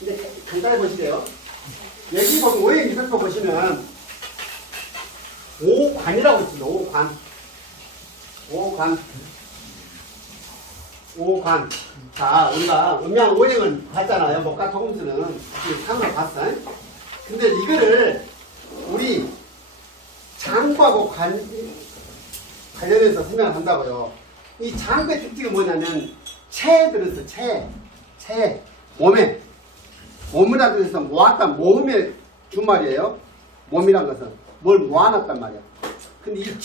근데 간단히 보실게요. 여기 보면 오행 미설표 보시면 오관이라고 있습니다. 오관. 자, 우리가 음양 오행을 봤잖아요. 목과 토금수는 상을 봤어. 근데 이거를 우리 장구하고 관련해서 설명을 한다고요. 이 장구의 특징은 뭐냐면 체에 들어서 체 몸이라고 해서 모았단 몸의 주말이에요. 몸이란 것은 뭘 모아놨단 말이야. 근데 이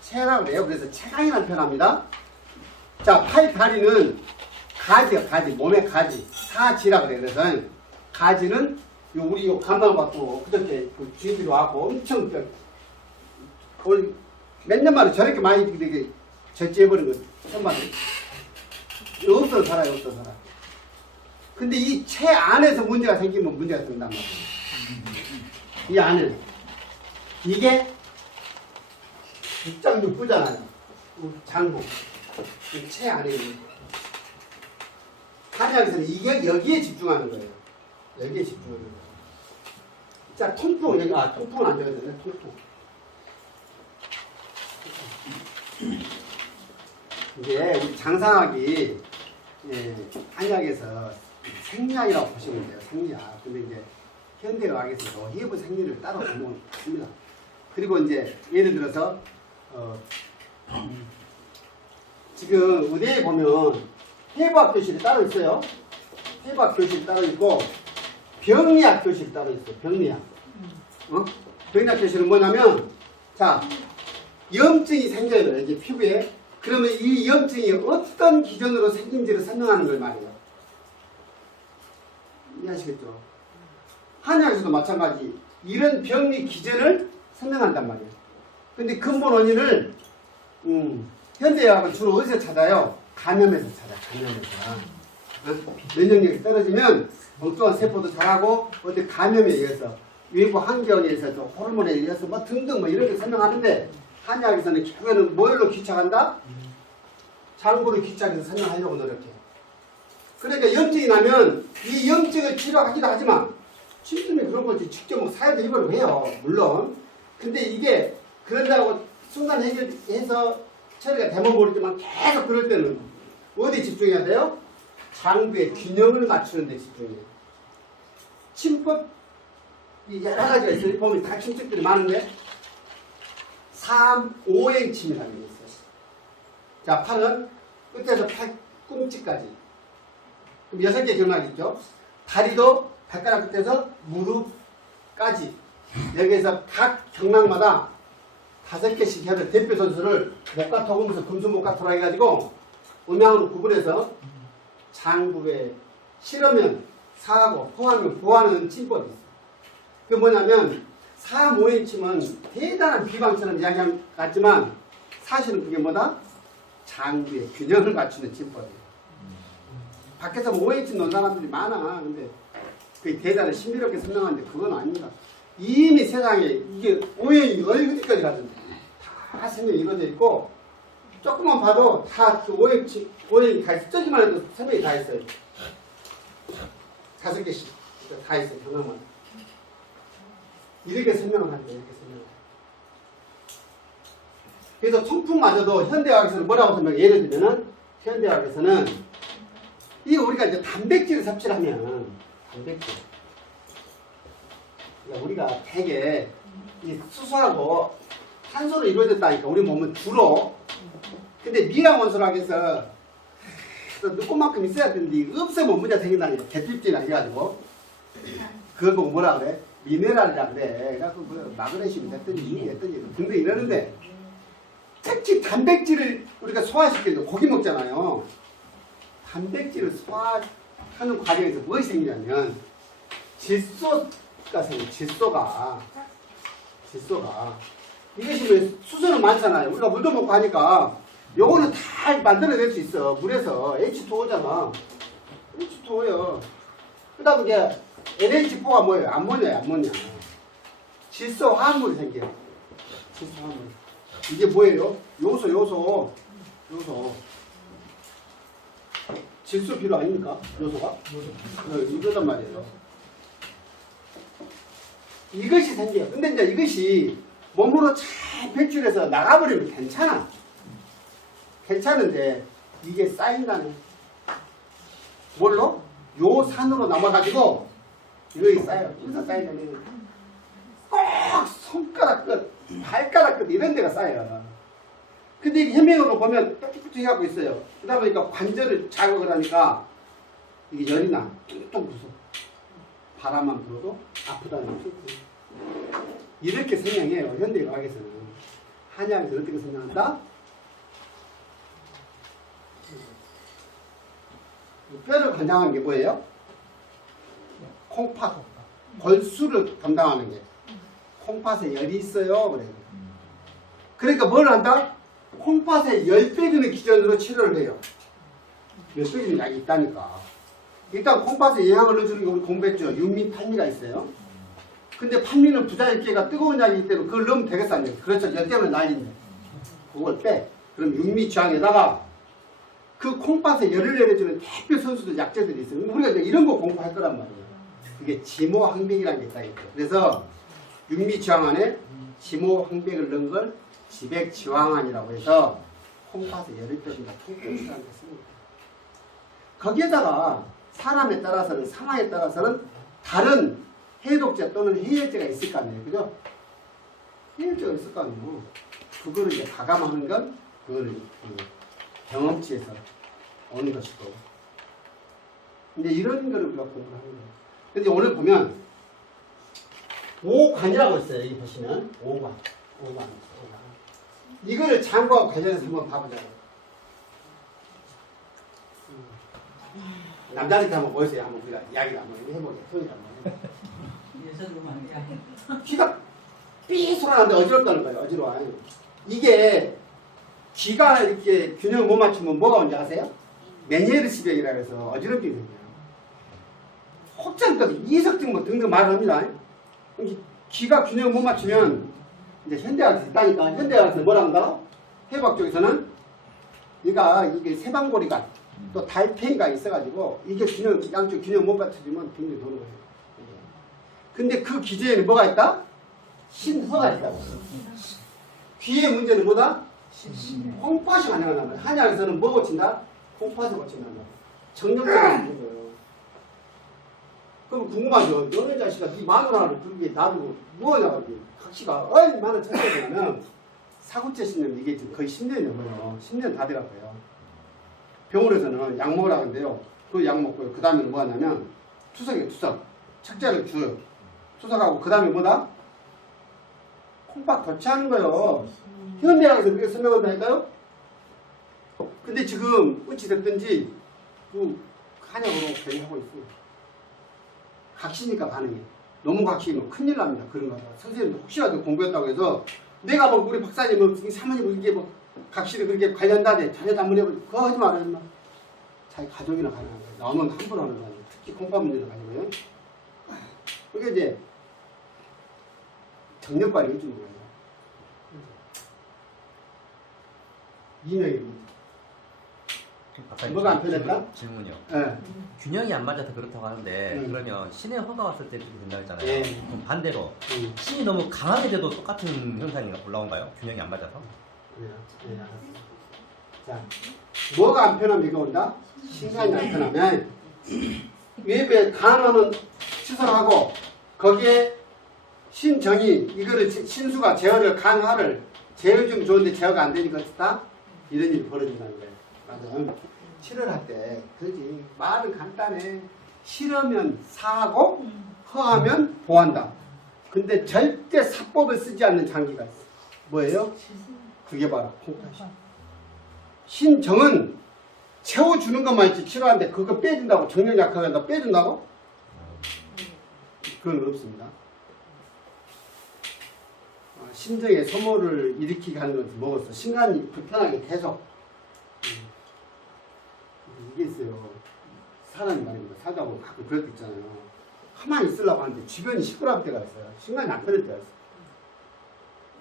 체라고 해요. 그래서 체강이라는 표현합니다. 자, 팔 다리는 가지야, 가지. 몸의 가지. 사지라고 그래요. 그래서 가지는 우리 요 간만 받고 그저께 그 쥐들이 와고 엄청 거의 몇 년 만에 저렇게 많이 되게 절제해버린 거 처음 봤어요. 없어서 살아요, 없어서 살아. 근데 이 체 안에서 문제가 생기면 문제가 생긴단 말이에요. 이 안에. 이게 육장육부잖아요. 장부. 이 체 안에 있는 거. 한의학에서는 이게 여기에 집중하는 거예요. 여기에 집중하는 거예요. 자, 통풍. 여기, 통풍은 안 되거든요. 통풍. 이게 우리 장상학이 한의학에서 생리학이라고 보시면 돼요. 생리학. 근데 이제 현대의학에서도 해부 생리를 따로 공부를 합니다. 그리고 이제 예를 들어서 지금 의대에 보면 해부학 교실이 따로 있어요. 해부학 교실이 따로 있고 병리학 교실이 따로 있어요. 병리학. 병리학 교실은 뭐냐면 자, 염증이 생겨요. 이제 피부에. 그러면 이 염증이 어떤 기전으로 생긴지를 설명하는 걸 말이에요. 이해하시겠죠? 한의학에서도 마찬가지. 이런 병리 기전을 설명한단 말이에요. 근데 근본 원인을 현대의학은 주로 어디서 찾아요? 감염에서 찾아. 감염에서. 면역력이 떨어지면 엉뚱한 세포도 자라고 어디 감염에 의해서 외부 환경에 의해서 또 호르몬에 의해서 뭐 등등 뭐 이렇게 설명하는데 한의학에서는 결국에는 뭘로 귀착한다? 장부를 귀착해서 설명하려고 노력해요. 그러니까 염증이 나면 이 염증을 치료하기도 하지만 심증이 그런 거지 직접 뭐 사회도 입으려고 해요. 물론. 근데 이게 그런다고 순간 해결해서 처리가 되면 모르지만 계속 그럴 때는 어디 집중해야 돼요? 장부의 균형을 맞추는 데 집중해요. 침법이 여러 가지가 있어요. 보면 다 침책들이 많은데 3, 5행침이라는 게 있어요. 자, 팔은 끝에서 팔꿈치까지. 그럼 6개 경락이 있죠. 다리도 발가락 끝에서 무릎까지. 여기에서 각 경락마다 5개씩 해야 될 대표 선수를 목과 토금에서 금수목과 토라 해가지고 음양으로 구분해서 장부에 실으면 사하고 통하면 보하는 침법이 있어요. 그게 뭐냐면 3, 5행침은 대단한 비방처럼 이야기한 것 같지만 사실은 그게 뭐다? 장부의 균형을 맞추는 침법이에요. 밖에서 5행침 놓은 사람들이 많아. 근데 그게 대단히 신비롭게 설명하는데 그건 아닙니다. 이미 세상에 이게 5행이 어디까지 가든지 다 설명이 이루어져 있고 조금만 봐도 다 그 5행이 다 있어. 저기만 해도 설명이 다 있어요. 5개씩 다 있어요. 경락만. 이렇게 설명을 하죠. 이렇게 설명을. 그래서 통풍마저도 현대의학에서는 뭐라고 설명해? 예를 들면은 현대의학에서는 이 우리가 이제 단백질을 섭취를 하면 단백질. 그러니까 우리가 되게 이 수소하고 탄소로 이루어졌다니까 우리 몸은 주로. 근데 미랑 원소라고 해서 누구만큼 있어야 되는데 없으면 문제가 생긴다니까. 대필질이라 해가지고 그걸 보고 뭐라 그래? 미네랄이라 그래. 그래갖고 뭐 마그네슘이 됐더니 이니 됐더니 등등 이러는데 특히 단백질을 우리가 소화시키는데 고기 먹잖아요. 단백질을 소화하는 과정에서 무엇이 생기냐면 질소가 생겨요. 질소가 이것이 왜 수소는 많잖아요. 우리가 물도 먹고 하니까 요거는 다 만들어낼 수 있어. 물에서 H2O잖아. H2O요. 그 다음에 이제 NH4가 뭐예요? 암모니아예요. 암모니아. 질소 화합물이 생겨요. 질소 화합물. 이게 뭐예요? 요소. 질소 필요 아닙니까? 요소가? 이거단 말이에요. 이것이 생겨요. 근데 이제 이것이 몸으로 잘 배출해서 나가버리면 괜찮아. 괜찮은데 이게 쌓인다네. 뭘로? 요 산으로 남아가지고 이거에 쌓여요. 여기서 쌓이면 꼭 손가락 끝, 발가락 끝 이런 데가 쌓여요. 근데 이게 현명으로 보면 빽빽빽하고 있어요. 그러다 보니까 관절을 자극을 하니까 이게 열이 나. 뚝뚝 부서. 바람만 불어도 아프다는 거죠. 이렇게 설명해요. 현대의학에서는. 한의학에서 어떻게 설명한다? 뼈를 관장하는 게 뭐예요? 콩팥. 골수를 담당하는 게. 콩팥에 열이 있어요. 그래요. 그러니까 뭘 한다? 콩팥에 열 빼주는 기준으로 치료를 해요. 열 빼주는 약이 있다니까. 일단 콩팥에 영향을 넣어주는 거 우리 공부했죠. 윤미, 판미가 있어요. 근데 판미는 부자액계가 뜨거운 약이기 때문에 그걸 넣으면 되겠어, 안 되겠어? 그렇죠. 열 때문에 난리인데. 그걸 빼. 그럼 윤미 주황에다가 그 콩팥에 열을 내려주는 대표 선수들 약재들이 있어요. 우리가 이제 이런 거 공부할 거란 말이에요. 그게 지모항백이라는 게 있다겠죠. 그래서 윤미 주황 안에 지모항백을 넣은 걸 지백지황안이라고 해서 콩팥에 열을 빼준다. 통풍수라는 게 씁니다. 거기에다가 사람에 따라서는 상황에 따라서는 다른 해독제 또는 해열제가 있을 거 아니에요. 그죠? 해열제가 있을 거 아니에요. 그거를 이제 가감하는 건 그거를 경험치에서 오는 것이고. 근데 이런 거를 우리가 공부를 하는 거예요. 근데 오늘 보면 오관이라고 있어요. 여기 보시면 오관. 이거를 장과 관련해서 한번 봐보자고요. 남자한테 한번 보여주세요. 한번 우리가 이야기를 한번 해보게. 토의를 한번 해보게. 귀가 삐소리 나는데 어지럽다는 거예요. 어지러워요. 이게 귀가 이렇게 균형을 못 맞추면 뭐가 온지 아세요? 메니에르 병이라고 해서 어지럽게 생겨요. 혹장까지 이석증 뭐 등등 말을 합니다. 귀가 균형을 못 맞추면 이제 현대학에서 있다니까. 현대학에서 뭐라 한다? 해부학 쪽에서는 얘가 이게 세방고리가 또 달팽이가 있어가지고 이게 양쪽 균형 못 맞춰주면 굉장히 도는 거예요. 근데 그 기저에는 뭐가 있다? 신허가 있다고. 귀의 문제는 뭐다? 콩팥이 관여한단 말이야. 한의학에서는 뭐 고친다? 콩팥을 고친단 말이야. 정력제가 있는 거예요. 그럼 궁금하죠? 너네 자식아 네 마누라를 그렇게 놔두고 뭐하냐? 각시가 얼마나 천재냐면 사구째 10년 이게 지금 거의 10년이 넘어요. 10년 다 돼가고요. 병원에서는 약 먹으라고 하는데요. 그 약 먹고요. 그 다음에는 뭐 하냐면 투석이에요. 투석. 책자를 줘요. 투석하고 그 다음에 뭐다? 콩팥 교체하는 거예요. 현대학에서 그렇게 설명한다니까요? 근데 지금 어찌 됐든지 그 한약으로 변이하고 있어요. 각시니까 가능해. 너무 각시면 큰일 납니다. 그런 거. 선생님도 혹시라도 공부했다고 해서 내가 뭐 우리 박사님, 사모님 이게 뭐 각시를 그렇게 관련다대 전혀 한번 해보지. 그거 하지 말아요. 인마. 자기 가족이나 가능한 거예요. 나오면 함부로 하는 거예요. 특히 콩팥 문제를 가지고요. 그게 이제 정력관리 해주는 거예요. 이명입니다. 뭐가 안 편했다? 질문이요. 네. 균형이 안 맞아서 그렇다고 하는데 그러면 신의 허가 왔을 때 그렇게 된다고 했잖아요. 네. 그럼 반대로 신이 너무 강하게 돼도 똑같은 현상이 올라온가요? 균형이 안 맞아서? 네, 알았어요. 자, 뭐가 안 편하면 이거 온다? 신간이 안 편하면 외부에 간하면 취소하고 거기에 신정이 이거를 신수가 제어를 간하를 제어 좀 좋은데 제어가 안 되니까 어떻다? 이런 일이 벌어진다는 거예요. 맞아요. 치료를 할 때 그러지. 말은 간단해. 싫으면 사하고 허하면 보한다. 근데 절대 사법을 쓰지 않는 장기가 있어. 뭐예요? 그게 바로 콩팥이야. 신정은 채워주는 것만 있지 치료하는데 그거 빼준다고 정력 약하게 한다고 빼준다고? 그건 없습니다. 심정에 소모를 일으키게 하는 것도 먹었어. 신간이 불편하게 계속. 이게 있어요. 사람이 말입니다. 살다 보면 가끔 그럴 때 있잖아요. 가만히 있으려고 하는데 주변이 시끄러울 때가 있어요. 신간이 안 편할 때가 있어요.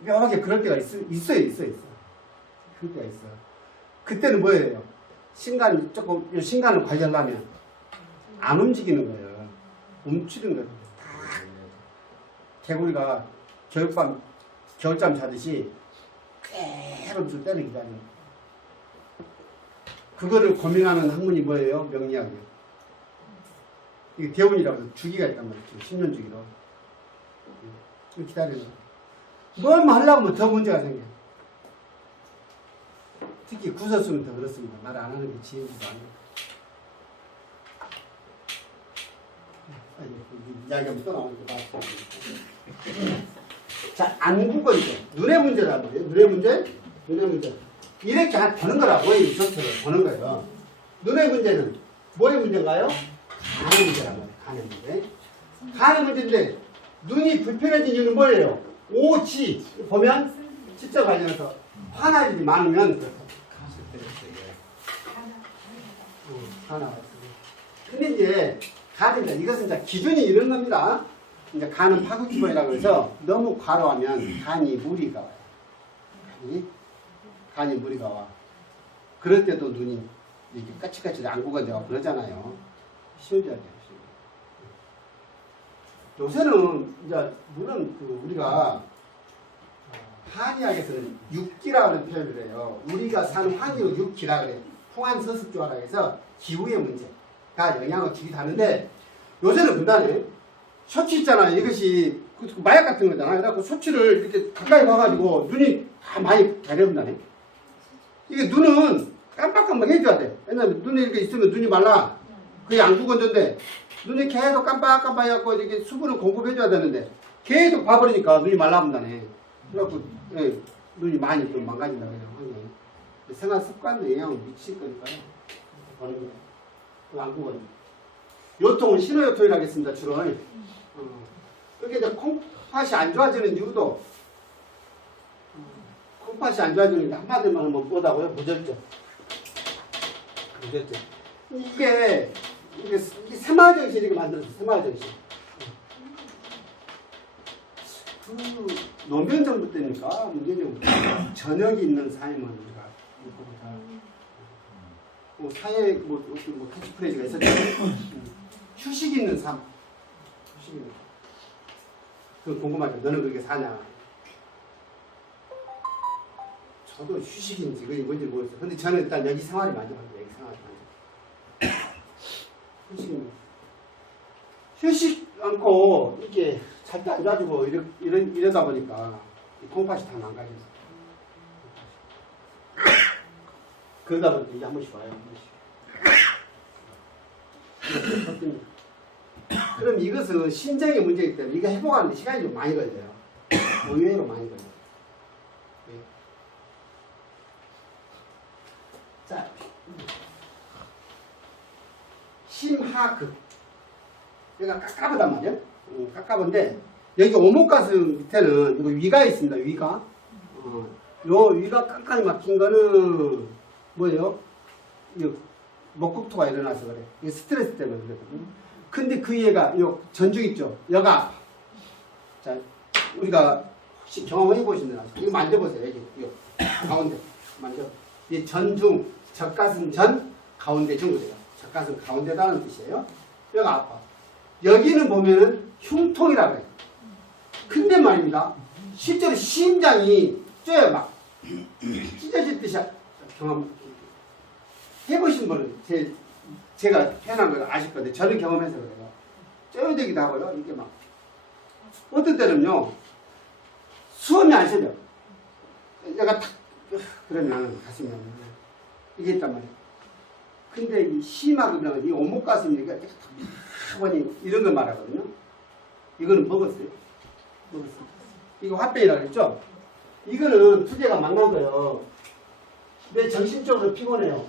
묘하게 그럴 때가 있어요. 그럴 때가 있어요. 그때는 뭐예요? 신간 조금 이 신간을 관리하려면 안 움직이는 거예요. 움츠리는 거예요. 개구리가 겨울잠 자듯이 깨름줄 때를 기다리는 거예요. 그거를 고민하는 학문이 뭐예요? 명리학이에요. 이게 대운이라고 해서 주기가 있단 말이죠. 10년 주기로. 기다리는 거예요. 뭘만 하려고 하면 더 문제가 생겨요. 특히 구설수는 더 그렇습니다. 말 안 하는 게 지혜지도 않아요. 이야기하면 또 나오니까 자, 안구건조. 눈의 문제란 말이에요. 눈의 문제? 눈의 문제. 이렇게 보는 거라고, 이 조처를 보는 거예요. 눈의 문제는 뭐의 문제인가요? 간의 문제란 말이에요. 간의 문제. 간의 문제인데, 눈이 불편해진 이유는 뭐예요? 오지. 보면, 직접 관련해서 화날 일이 많으면 그렇다. 하나. 근데 이제, 간입니다. 이것은 이제 기준이 이런 겁니다. 이제 간은 파국기본이라고 해서 너무 과로하면 간이 무리가 와요. 간이 무리가 와. 그럴 때도 눈이 이렇게 까칠까칠 안구가 되고 그러잖아요. 쉬워져야 돼요. 요새는 이제 물론 우리가 한의학에서는 육기라는 표현을 해요. 우리가 사는 환경을 육기라 그래요. 풍한서습조화라 해서 기후의 문제가 영향을 주기도 하는데 요새는 분단에 쇼츠 있잖아요. 이것이 마약 같은 거잖아요. 그래갖고 쇼츠를 이렇게 가까이 가가지고 눈이 다 많이 가려운다네. 이게 눈은 깜빡깜빡 해줘야 돼. 왜냐면 눈이 이렇게 있으면 눈이 말라. 그게 안구건조인데 눈이 계속 깜빡깜빡 해갖고 이렇게 수분을 공급해줘야 되는데 계속 봐버리니까 눈이 말라본다네. 그래갖고 예, 눈이 많이 좀 망가진다 그래요. 생활 습관도 영향을 미칠 거니까요. 보는 거예요. 안구건조. 요통은 신호요통이라고 했습니다. 주로. 그게 이제 콩팥이 안 좋아지는 이유도 콩팥이 안 좋아지는 게 한마디만 하면 뭐다고요? 무절적. 무절적. 이게 새마을정신 이렇게 만들었어요. 새마을정신. 노무현 정부 때니까 문제는 저녁이 있는 삶은 우리가 사회에 캐치프레이즈가 있었죠. 휴식 있는 삶. 휴식 있는 삶. 그 궁금하죠. 너는 그렇게 사냐? 저도 휴식인지 그게 뭔지 모르겠어요. 근데 저는 일단 여기 생활이 만족합니다. 여기 생활이 만족. 휴식입니다. 휴식 않고 이렇게 살도 안 가지고 이러다 보니까 이 콩팥이 다 망가져서 그러다 보니까 이게 한 번씩 와요. 한 번씩. 그럼 이것은 신장의 문제이기 때문에 이거 회복하는데 시간이 좀 많이 걸려요. 의외로 많이 걸려요. 네. 자, 심하극. 얘가 깝깝하단 말이에요. 깝깝한데 여기 오목가슴 밑에는 이거 위가 있습니다. 위가. 요 위가 깜깜이 막힌 거는 뭐예요? 이 목국토가 일어나서 그래. 이게 스트레스 때문에 그랬거든요. 근데 그 얘가 요 전중 있죠. 여가 아파. 자, 우리가 혹시 경험해 보시면 이거 만져보세요. 여기 가운데 만져. 이 전중 젖가슴 전 가운데 중 그래요. 젖가슴 가운데다는 뜻이에요. 여가 아파. 여기는 보면은 흉통이라고 해요. 근데 말입니다. 실제로 심장이 쪄요 막. 찢어질 듯이 경험 해보신 분은 제가 표현한 걸 아실 건데 저는 경험해서 그래요. 쪄여지기도 하고요. 이게 막 어떤 때는요 수험이 안 쉬어져. 얘가 탁 그러면 가슴이 이게 있단 말이에요. 근데 이 심하거나 이 오목가슴이니까 탁 이런 걸 말하거든요. 이거는 먹었어요. 먹었어요. 이거 화병이라고 그랬죠? 이거는 두 개가 만난 거예요. 내 정신적으로 피곤해요.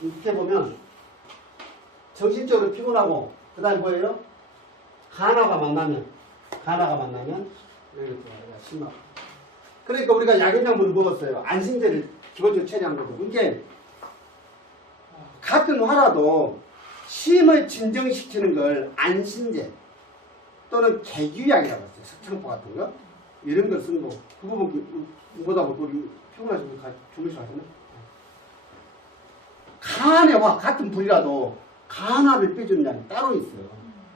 밑에 보면 정신적으로 피곤하고 그 다음에 뭐예요? 간화가 만나면 이렇게 심하고 그러니까 우리가 약영양분을 먹었어요. 안심제를 기본적으로 처리한 거죠. 이게 같은 화라도 심을 진정시키는 걸 안심제 또는 개규약이라고 했어요. 석창포 같은 거 이런 걸 쓰는 거고 그 부분 뭐다 보고 우리 피곤하시고 주무시고 하시나? 강한 애와 같은 불이라도 강한 압을 빼주는 약이 따로 있어요.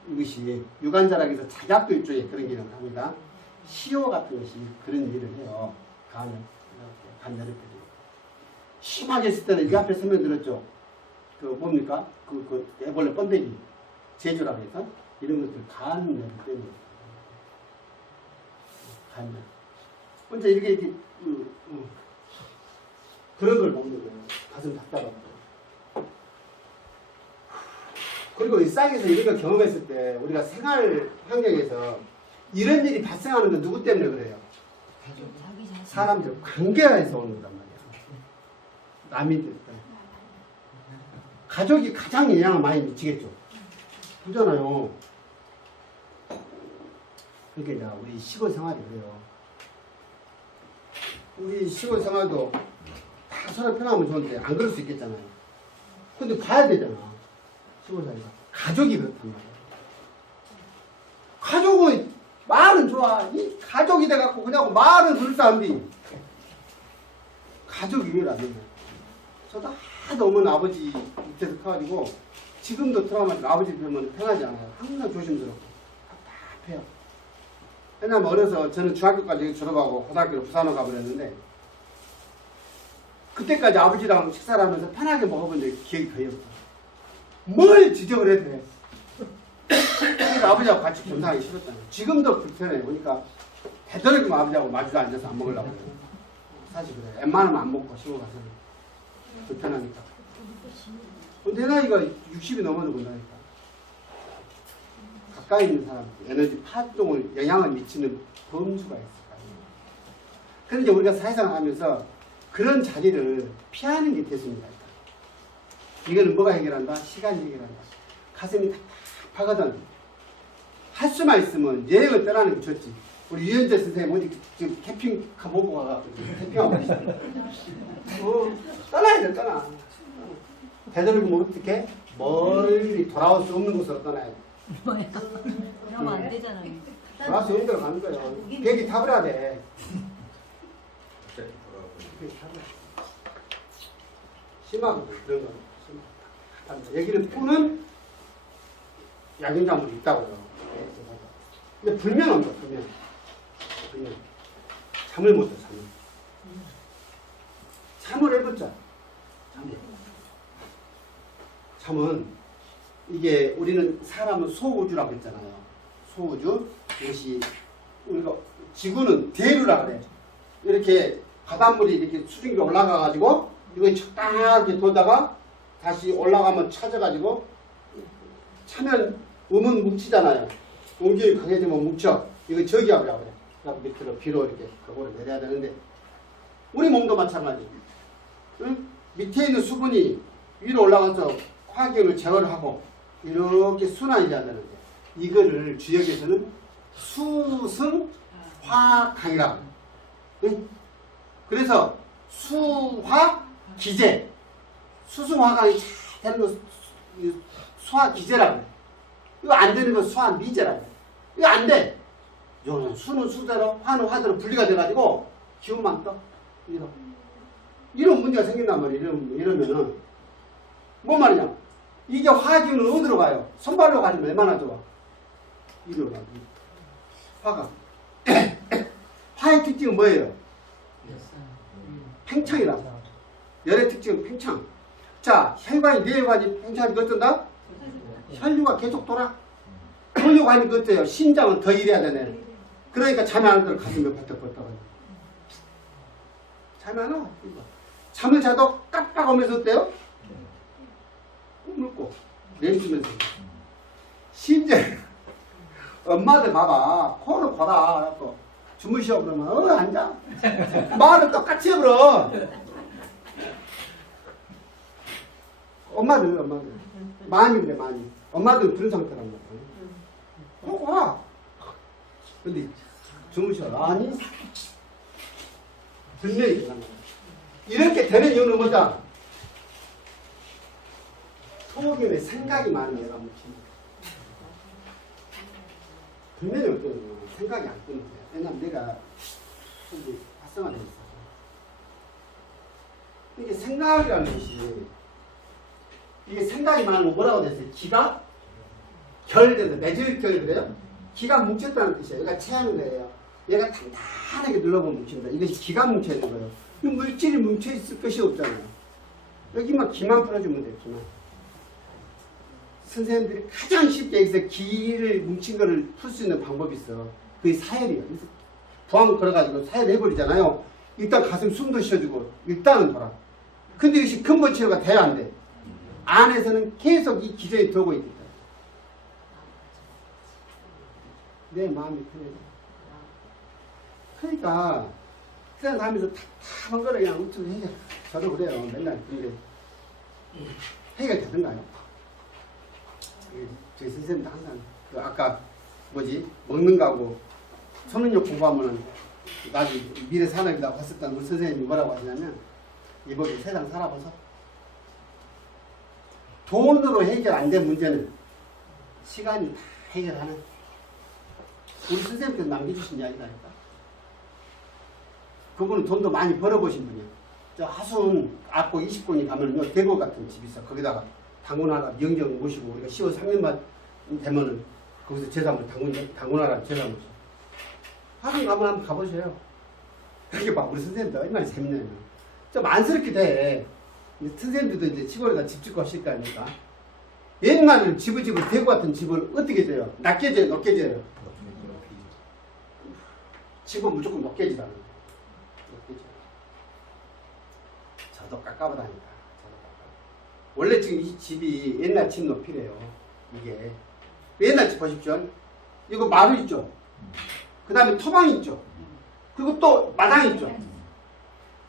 이것이 유관자락에서 자작도 일종의 그런 기능을 합니다. 시오 같은 것이 그런 일을 해요. 간열을 빼주고. 심하게 했을 때는 이 앞에 설명 들었죠. 그 뭡니까? 그 애벌레 번데기 제주라고 해서 이런 것들 간열을 빼는 거예요. 간열. 혼자 이렇게 그런 걸 먹는 거예요. 가슴 답답하고. 그리고 이 쌍에서 이런 걸 경험했을 때 우리가 생활 환경에서 이런 일이 발생하는 건 누구 때문에 그래요? 사람들 관계에서 오는 거란 말이야. 남이들 때문에. 가족이 가장 영향을 많이 미치겠죠. 그잖아요. 그러니까 우리 시골 생활이 그래요. 우리 시골 생활도 다 서로 편하면 좋은데 안 그럴 수 있겠잖아요. 근데 봐야 되잖아. 시골 살이가. 가족이 그렇단 말이야. 가족은 말은 좋아. 이 가족이 돼갖고 그냥 말은 불쌍한데 가족이 이해를 안 된다. 저도 하도 어머니 아버지 밑에서 커가지고 지금도 트라우마틱 아버지 뵈면 편하지 않아요. 항상 조심스럽고 답답해요. 왜냐면 어려서 저는 중학교까지 졸업하고 고등학교로 부산으로 가버렸는데 그때까지 아버지랑 식사를 하면서 편하게 먹어본 적이 기억이 거의 없어. 뭘 지적을 해도 돼. 그래서 아버지하고 같이 겸상하기 싫었잖아요. 지금도 불편해. 보니까 되도록이면 아버지하고 마주도 앉아서 안 먹으려고 해요. 사실 그래요. 웬만하면 안 먹고 시골 가서는 불편하니까. 근데 나이가 60이 넘어도 본다니까. 가까이 있는 사람 에너지 파동을 영향을 미치는 범수가 있을 거예요. 그런데 우리가 사회생활 하면서 그런 자리를 피하는 게 됐습니다. 이거는 뭐가 해결한다? 시간이 해결한다. 가슴이 답답하거든. 할 수만 있으면 여행을 떠나는 게 좋지. 우리 유현재 선생님 어디 지금 캠핑 가보고 가가지고 캠핑하고 계시죠. 떠나야 돼, 떠나. 되도록이면 어떻게? 멀리 돌아올 수 없는 곳으로 떠나야 돼. 뭐야? 그러면 안 되잖아요. 돌아올 수 없는 데로 가는 거예요. 비행기 타버려야 돼. 심하거든, 그런 거. 여기는 뿌는 약용작물이 있다고요. 근데 불면 온다, 불면. 잠을 못 자, 잠을 해보자. 잠은, 이게 우리는 사람은 소우주라고 했잖아요. 소우주. 이것이, 우리가, 지구는 대류라 그래. 이렇게 바닷물이 이렇게 수증기 올라가가지고, 이거 적당하게 돌다가, 다시 올라가면 찾아가지고 차면 음은 뭉치잖아요. 옮김이 강해지면 뭉쳐. 이거 저기압이라고 그래. 그래서 밑으로 비로 이렇게 거꾸로 내려야 되는데 우리 몸도 마찬가지. 응? 밑에 있는 수분이 위로 올라가서 화기운을 제어를 하고 이렇게 순환이 돼야 되는데 이거를 주역에서는 수승화강이라고. 응? 그래서 수화기제. 수승화강이 잘 되는 거 수화기제라고. 이거 안 되는 거 수화미제라고. 이거 안 돼. 수는 수대로, 화는 화대로 분리가 돼가지고 기운만 떠. 이런 문제가 생긴단 말이에요. 이러면은 뭔 말이냐? 이게 화기운은 어디로 가요? 손발로 가지면 얼마나 좋아? 이리로 가요. 화가. 화의 특징은 뭐예요? 팽창이라고. 열의 특징은 팽창. 자, 혈관이 뇌혈관이 팽창하니 어떤다? 혈류가 계속 돌아. 혈류관이 어때요? 심장은 더 일해야 되네. 그러니까 잠이 안 들어 가슴이 버떡버떡. 잠이 안 와. 잠을 자도 깜빡하면서 어때요? 꿈을 내쉬면서. 심지어 엄마들 봐봐. 코를 골아. 그래갖고 주무시오 그러면 앉아. 말은 똑같이 해버려. 엄마들. 많이 그래, 많이. 엄마들은 그런 상태란 말이야. 와. 근데 주무셔. 아니. 분명히 그런 거야. 이렇게 되는 이유는 뭐다? 속에 생각이 많은 애가 묻힙니다. 분명히 어떤 생각이 안 끊는 거야. 왜냐면 내가 속이 활성화되어 있어. 이게 생각이라는 것이 이게 생각이 많으면 뭐라고 됐어요? 기가 결돼서 매질결이 그래요? 기가 뭉쳤다는 뜻이에요. 얘가 체하는 거예요. 얘가 단단하게 눌러보면 뭉친다. 이것이 기가 뭉쳐야 되는 거예요. 이 물질이 뭉쳐있을 것이 없잖아요. 여기만 기만 풀어주면 돼요. 기만. 선생님들이 가장 쉽게 여기서 기를 뭉친 거를 풀 수 있는 방법이 있어. 그게 사열이에요. 그래서 부항 걸어가지고 사열 해버리잖아요. 일단 가슴 숨도 쉬어주고 일단은 돌아. 근데 이것이 근본 치료가 돼야 안 돼. 안에서는 계속 이 기전이 돌고 있기 때문에. 내 마음이 편해져. 그러니까 그냥 다니면서 답답한 거를 그냥 엄청 해결. 저도 그래요. 맨날. 근데 해결되던가요? 저희 선생님도 항상 그 아까 먹는 거하고 초능력 공부하면은 나중에 미래 산업이라고 했었던 우리 선생님이 뭐라고 하시냐면 이번에 세상 살아봐서 돈으로 해결 안 된 문제는 시간이 다 해결하는 우리 선생님께서 남겨주신 이야기다니까. 그분은 돈도 많이 벌어보신 분이에요. 저 하순 앞고 20군이 가면은요 대구 같은 집이 있어. 거기다가 당군 하나 영정 모시고 우리가 10월 3년만 되면은 거기서 제사물 당군 하나 제사물 하순 가면 한번 가보세요. 그렇게 봐. 우리 선생님들 얼마나 재밌냐면 좀 안쓰럽게 돼. 선생님들도 이제 시골에다 집 짓고 하실 거 아닙니까? 옛날에 집을 대구 같은 집을 어떻게 져요? 낮게 져요? 높게 져요? 집은 무조건 높게 지라는 거예요. 높게 져요. 저도 깎아보다니까. 원래 지금 이 집이 옛날 집 높이래요. 이게. 옛날 집 보십시오. 이거 마루 있죠? 그 다음에 토방 있죠? 그리고 또 마당 있죠?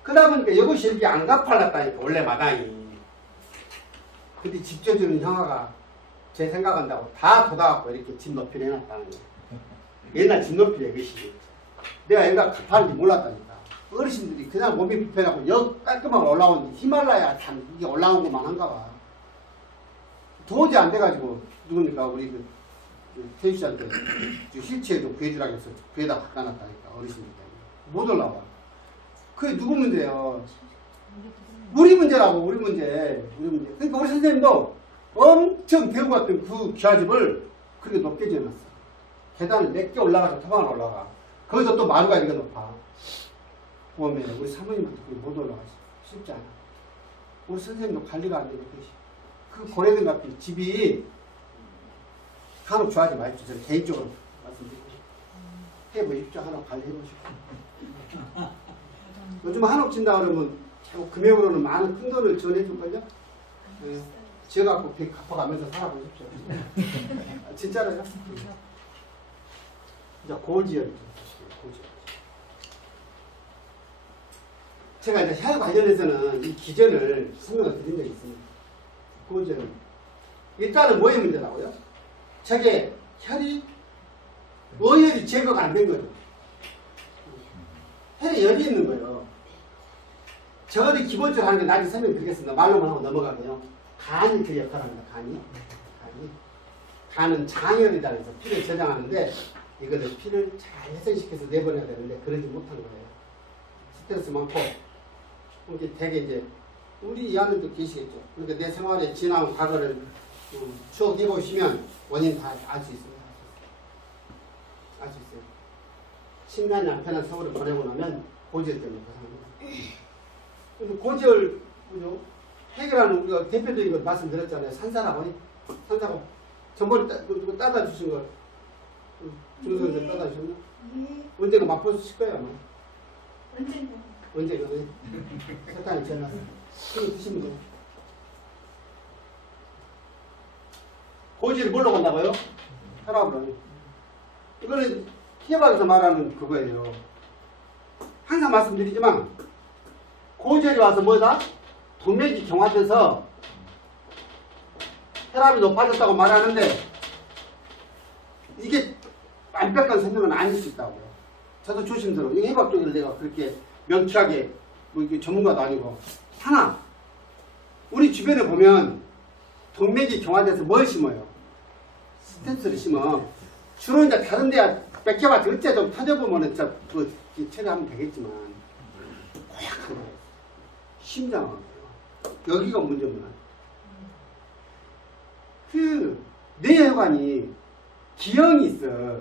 그러다 보니까 이것이 이렇게 안 가팔랐다니까, 원래 마당이. 근데 집 지어주는 형아가 제 생각한다고 다 돋아갖고 이렇게 집 높이를 해놨다는 거예요. 옛날 집 높이래, 이것이. 내가 얘가 가파른지 몰랐다니까. 어르신들이 그냥 몸이 불편하고 역 깔끔하게 올라오는데 히말라야 산 이게 올라온 것만 한가 봐. 도저히 안 돼가지고 누굽니까 우리 그 태유 씨한테 휠체어도 구해주라고 해서 구해다 갖다 놨다니까 어르신들 때문에 못 올라와. 그게 누구 문제예요? 우리 문제라고. 우리 문제. 그러니까 우리 선생님도 엄청 대구 같은 그 기와집을 그렇게 높게 지어놨어. 계단을 몇 개 올라가서 토방을 올라가. 거기서 또 마루가 이렇게 높아. 보면 우리 사모님한테 못 올라가지. 쉽지 않아. 우리 선생님도 관리가 안 되는 것이. 그 고래등 같은 집이 한옥 좋아하지 마십시오. 저는 개인적으로 말씀드리고 해보십시오. 한옥 관리해보십시오. 요즘 한옥 진다 그러면 금액으로는 많은 큰 돈을 지원해줄걸요? 네. 지어갖고 빚 갚아가면서 살아보십시오. 진짜로요? 이제 고지혈. 제가 이제 혈 관련해서는 이 기전을 설명을 드린 적이 있습니다. 고지혈. 일단은 뭐의 문제라고요? 저게 혈이, 어혈이 제거가 안 된 거예요. 혈에 열이 있는 거예요. 저거를 기본적으로 하는 게 나중에 설명드리겠습니다. 말로만 하고 넘어가고요. 간이 그 역할을 합니다. 간은 장혈이라 해서 피를 저장하는데 이거를 피를 잘 해소시켜서 내보내야 되는데 그러지 못한 거예요. 스트레스 많고 이게 되게 이제 우리 이 안에도 계시겠죠. 그러니까 내 생활에 지나온 과거를 추억해 보시면 원인 다 알 수 있습니다. 알 수 있어요. 신나는 남편을 서울에 보내고 나면 고지혈 때문에 고생합니다. 근데 고지혈 해결하는 우리가 대표적인 걸 말씀드렸잖아요. 산사라고. 산사가 전번에 따다 주신 걸 중소에서 따다 주셨나? 언젠가 맛보실 거예요 아마. 언젠가 사탕이 지어놨어. 그거 드시면 돼요. 고지를 뭘로 간다고요? 혈압으로. 이거는 희박에서 말하는 그거예요. 항상 말씀드리지만 고지혈이 와서 뭐다? 동맥이 경화돼서 혈압이 높아졌다고 말하는데 이게 완벽한 설명은 아닐 수 있다고요. 저도 조심스러워. 이 해박 쪽을 내가 그렇게 명쾌하게 뭐 이게 전문가도 아니고 하나 우리 주변에 보면 동맥이 경화돼서 뭘 심어요? 스탠스를 심어. 주로 이제 다른 데야 백혈밭 어째 좀 터져보면 그 처리하면 되겠지만 고약한 거 심장은 여기가 문제구나. 뇌 혈관이 기형이 있어.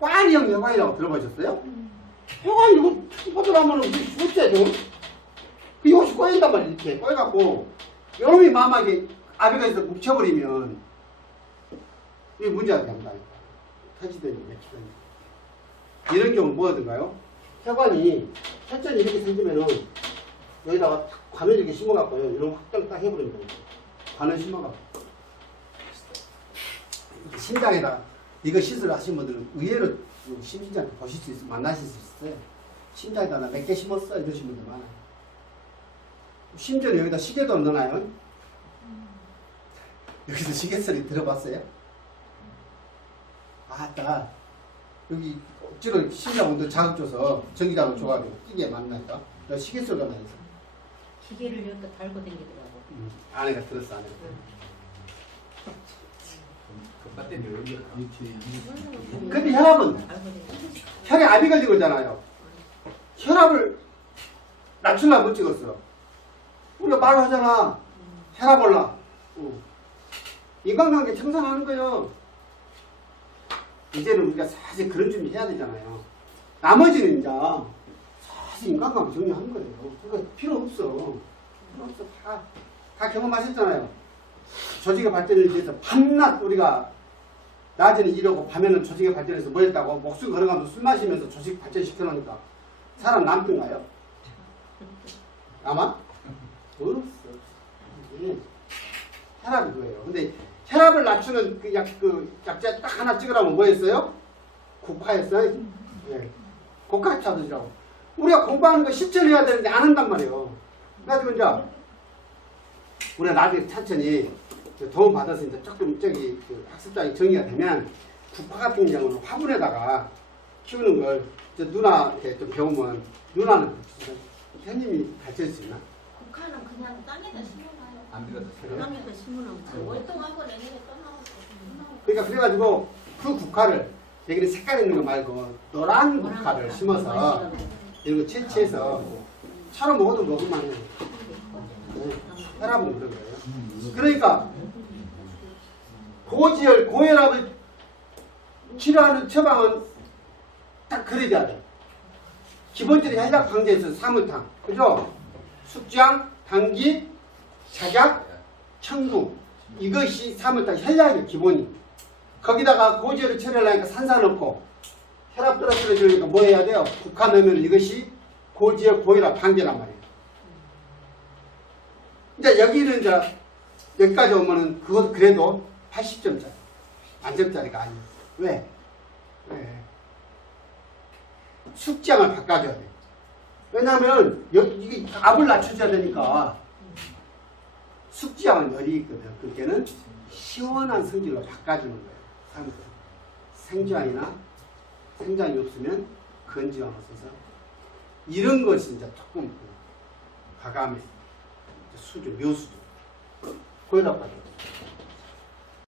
꽈리형 혈관이라고 들어보셨어요? 혈관이 이거 뻗으라면 죽었지 좀. 이것이 꼬인단 말이야. 이렇게 꼬여갖고 요놈이 마음하게 아비가에서 묵혀버리면 이게 문제가 됩니다. 터지든지 맥히든지. 이런 경우는 뭐하던가요? 혈관이 천천히 이렇게 생기면은 여기다가 관을 이렇게 심어갖고요. 이런 확장 딱 해버리면 돼요. 관을 심어갖고. 심장에다 이거 시술을 하신 분들은 의외로 심진장 보실 수 있어요. 만나실 수 있어요. 심장에다 나 몇 개 심었어 이러신 분들 많아요. 심지어 여기다 시계도 넣어놔요. 여기서 시계 소리 들어봤어요? 아따 여기 억지로 심장 온도 자극 줘서 전기장을 줘가지고 끼게 만나니까 시계 소리가 나서 기계를 여기다 달고 다니더라고. 아내가 들었어 아내가. 근데 혈압은 혈에 압이 걸리고 있잖아요. 혈압을 낮추려고 못 찍었어. 우리가 말하잖아. 혈압 올라. 인간관계 청산하는 거예요. 이제는 우리가 사실 그런 준비 해야 되잖아요. 나머지는 이제 사실 인간관계 정리하는 거예요. 그러니까 필요 없어. 필요 없어. 다 경험하셨잖아요. 조직의 발전을 위해서 밤낮 우리가 낮에는 이러고 밤에는 조직의 발전에서 뭐 했다고 목숨 걸어가면서 술 마시면서 조직 발전시켜놓으니까 사람 남든가요? 아마? 없어. 이게 혈압이 그거예요. 근데 혈압을 낮추는 약제 딱 하나 찍으라면 뭐였어요? 국화였어요. 네. 국화차드시라고. 우리가 공부하는 거 실천해야 되는데 안 한단 말이에요. 그래가지고 이제 우리가 나중에 천천히 도움 받아서 이제 조금 학습장이 정리가 되면 국화 같은 경우는 화분에다가 키우는 걸 누나한테 좀 배우면 누나는 현님이 가르칠 수 있나? 국화는 그냥 땅에다 심어놔요. 안 들어졌어요. 땅에다 심어놓고. 월동하고 내년에 또 나오고. 그러니까 그래가지고 그 국화를 여기는 색깔 있는 거 말고 노란 국화를 심어서 이런 거 채취해서 차로 먹어도 먹을만해요. 혈압은 그런 거예요. 그러니까 고지혈, 고혈압을 치료하는 처방은 딱 그래야 돼. 기본적인 혈압 방지에서 사물탕, 그죠? 숙장, 당기, 자작, 청구 이것이 사물탕 혈약의 기본이. 거기다가 고지혈을 처리하려니까 산산 넣고 혈압 떨어뜨려주니까 뭐 해야 돼요? 국화 넣으면 이것이 고지혈, 고혈압 방지란 말이에요. 이제 여기는 이제 여기까지 오면은 그것도 그래도 80점짜리 만점짜리가 아니에요. 왜? 숙장을 바꿔줘야 돼. 왜냐하면 이게 압을 낮춰줘야 되니까 숙지향은 열이 있거든. 그때는 시원한 성질로 바꿔주는 거예요. 생지향이나 생장이 없으면 건지향을 써서 이런 것이 이제 조금 과감해. 수준, 묘수준. 고혈압 가지고.